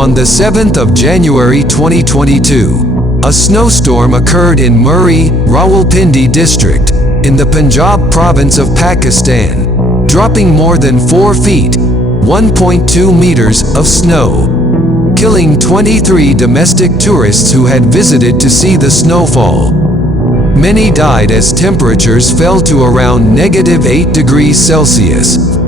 On the 7th of January 2022, a snowstorm occurred in Murree, Rawalpindi District, in the Punjab province of Pakistan, dropping more than 4 feet, 1.2 meters of snow, killing 23 domestic tourists who had visited to see the snowfall. Many died as temperatures fell to around -8 degrees Celsius.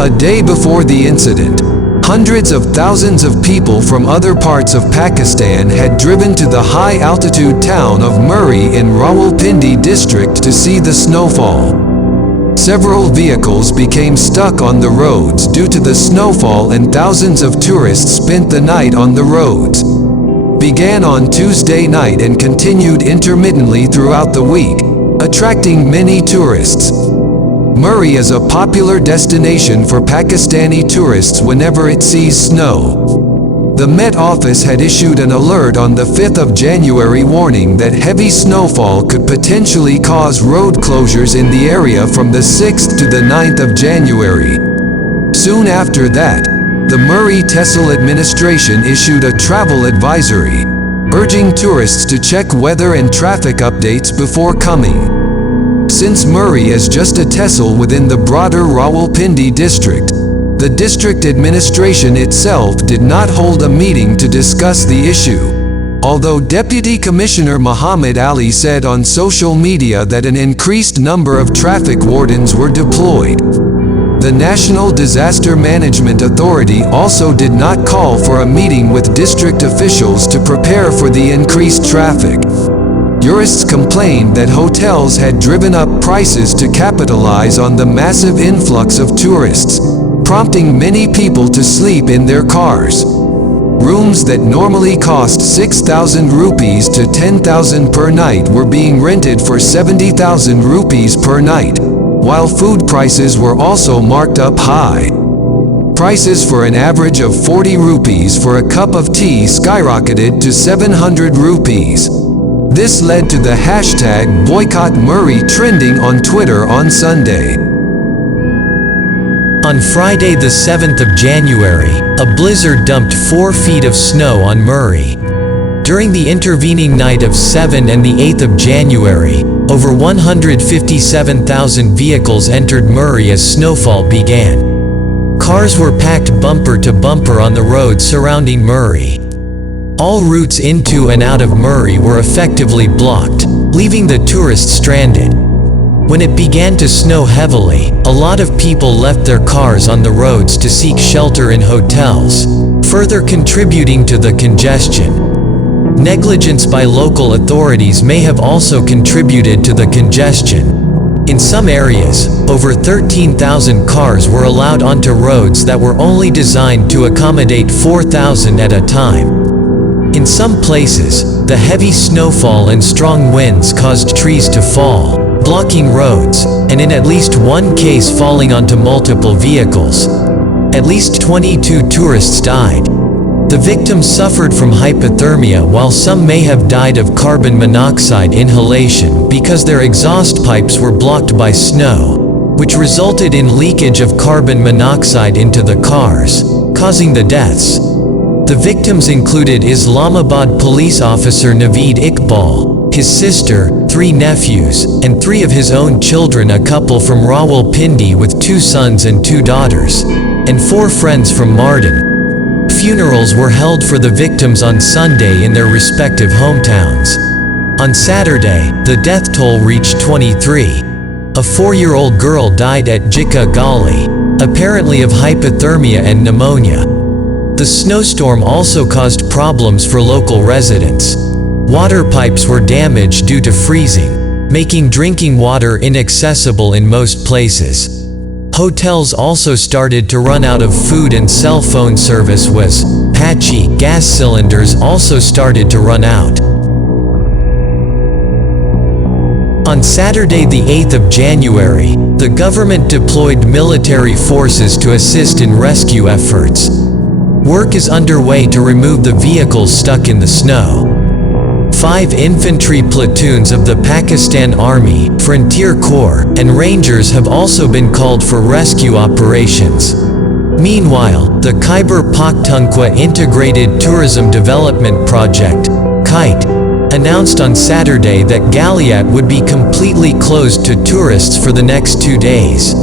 A day before the incident, hundreds of thousands of people from other parts of Pakistan had driven to the high-altitude town of Murree in Rawalpindi District to see the snowfall. Several vehicles became stuck on the roads due to the snowfall, and thousands of tourists spent the night on the roads. Began on Tuesday night and continued intermittently throughout the week, attracting many tourists. Murree is a popular destination for Pakistani tourists whenever it sees snow. The Met Office had issued an alert on the 5th of January warning that heavy snowfall could potentially cause road closures in the area from the 6th to the 9th of January. Soon after that, the Murree Tehsil administration issued a travel advisory, urging tourists to check weather and traffic updates before coming. Since Murree is just a tehsil within the broader Rawalpindi district, the district administration itself did not hold a meeting to discuss the issue, although Deputy Commissioner Muhammad Ali said on social media that an increased number of traffic wardens were deployed. The National Disaster Management Authority also did not call for a meeting with district officials to prepare for the increased traffic. Tourists complained that hotels had driven up prices to capitalize on the massive influx of tourists, prompting many people to sleep in their cars. Rooms that normally cost 6,000 rupees to 10,000 per night were being rented for 70,000 rupees per night, while food prices were also marked up high. Prices for an average of 40 rupees for a cup of tea skyrocketed to 700 rupees. This led to the hashtag Boycott Murree trending on Twitter on Sunday. On Friday the 7th of January, a blizzard dumped 4 feet of snow on Murree. During the intervening night of 7 and the 8th of January, over 157,000 vehicles entered Murree as snowfall began. Cars were packed bumper to bumper on the roads surrounding Murree. All routes into and out of Murree were effectively blocked, leaving the tourists stranded. When it began to snow heavily, a lot of people left their cars on the roads to seek shelter in hotels, further contributing to the congestion. Negligence by local authorities may have also contributed to the congestion. In some areas, over 13,000 cars were allowed onto roads that were only designed to accommodate 4,000 at a time. In some places, the heavy snowfall and strong winds caused trees to fall, blocking roads, and in at least one case falling onto multiple vehicles. At least 22 tourists died. The victims suffered from hypothermia, while some may have died of carbon monoxide inhalation because their exhaust pipes were blocked by snow, which resulted in leakage of carbon monoxide into the cars, causing the deaths. The victims included Islamabad police officer Naveed Iqbal, his sister, 3 nephews, and 3 of his own children, a couple from Rawalpindi with 2 sons and 2 daughters, and 4 friends from Mardin. Funerals were held for the victims on Sunday in their respective hometowns. On Saturday, the death toll reached 23. A 4-year-old girl died at Jikka Gali, apparently of hypothermia and pneumonia. The snowstorm also caused problems for local residents. Water pipes were damaged due to freezing, making drinking water inaccessible in most places. Hotels also started to run out of food, and cell phone service was patchy. Gas cylinders also started to run out. On Saturday the 8th of January, the government deployed military forces to assist in rescue efforts. Work is underway to remove the vehicles stuck in the snow. 5 infantry platoons of the Pakistan Army, Frontier Corps, and Rangers have also been called for rescue operations. Meanwhile, the Khyber Pakhtunkhwa Integrated Tourism Development Project, KITE, announced on Saturday that Galiat would be completely closed to tourists for the next 2 days.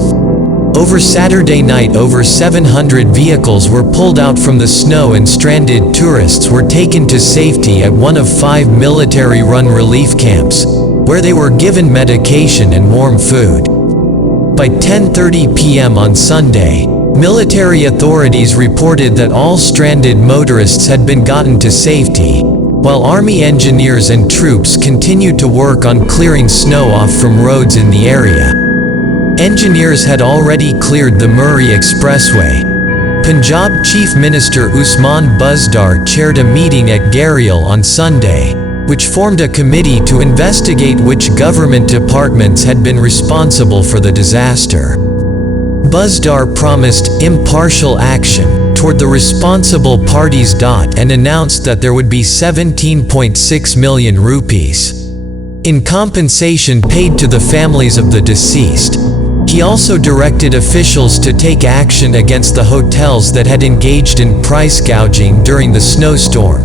Over Saturday night, over 700 vehicles were pulled out from the snow and stranded tourists were taken to safety at one of 5 military-run relief camps, where they were given medication and warm food. By 10:30 p.m. on Sunday, military authorities reported that all stranded motorists had been gotten to safety, while Army engineers and troops continued to work on clearing snow off from roads in the area. Engineers had already cleared the Murree Expressway. Punjab Chief Minister Usman Buzdar chaired a meeting at Garial on Sunday, which formed a committee to investigate which government departments had been responsible for the disaster. Buzdar promised impartial action toward the responsible parties. And announced that there would be 17.6 million rupees in compensation paid to the families of the deceased. He also directed officials to take action against the hotels that had engaged in price gouging during the snowstorm.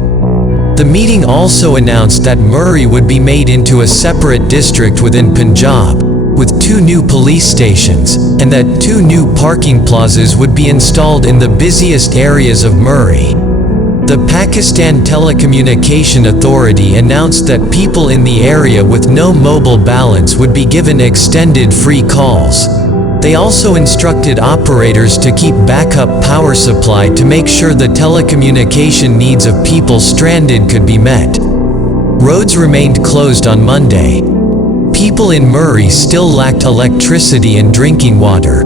The meeting also announced that Murree would be made into a separate district within Punjab, with 2 new police stations, and that 2 new parking plazas would be installed in the busiest areas of Murree. The Pakistan Telecommunication Authority announced that people in the area with no mobile balance would be given extended free calls. They also instructed operators to keep backup power supply to make sure the telecommunication needs of people stranded could be met. Roads remained closed on Monday. People in Murree still lacked electricity and drinking water.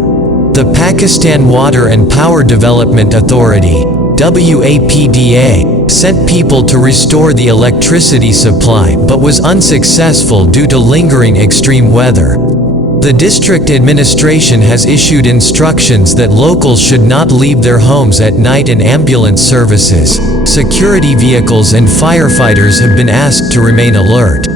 The Pakistan Water and Power Development Authority, WAPDA, sent people to restore the electricity supply but was unsuccessful due to lingering extreme weather. The district administration has issued instructions that locals should not leave their homes at night, and ambulance services, security vehicles and firefighters have been asked to remain alert.